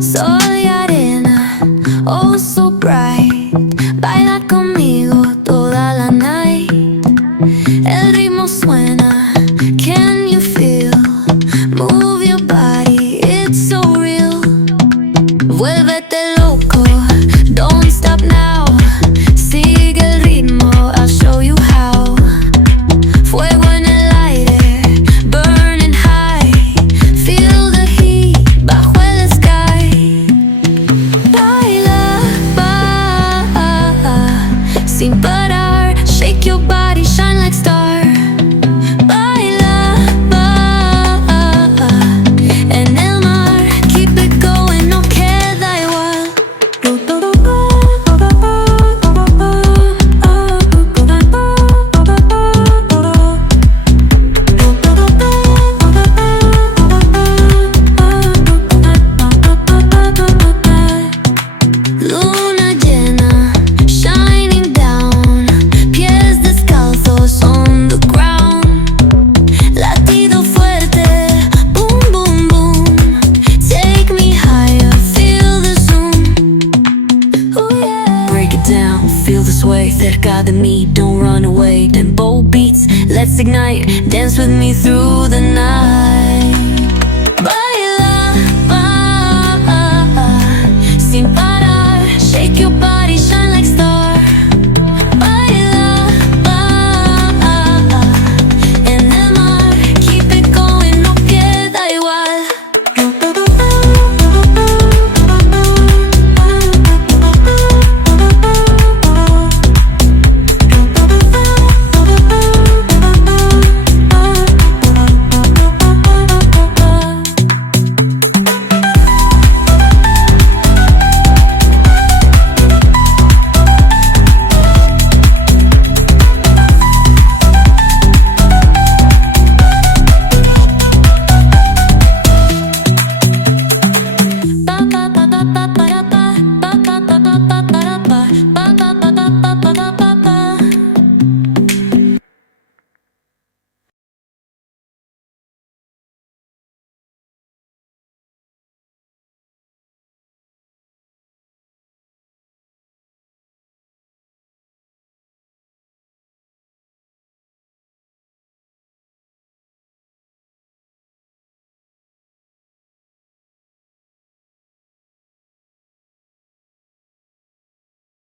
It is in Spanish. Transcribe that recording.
Sol y arena, oh so bright. Baila conmigo toda la night. El ritmo suena, can you feel? Move your body, it's so real. Vuélvete loco, don't stop now. Sigue el ritmo, I'll show you how. Fuego en el aire, burning high. Feel the heat bajo el sky. Baila, sin parar. Shake your body, shine like star. Baila, en el mar. Keep it going, no queda igual. Luna llena, shining down. Pies descalzos on the ground. Latido fuerte, boom, boom, boom. Take me higher, feel the zoom. Oh yeah. Break it down, feel the sway. Cerca de mí, don't run away. Tempo beats, let's ignite. Dance with me through the night.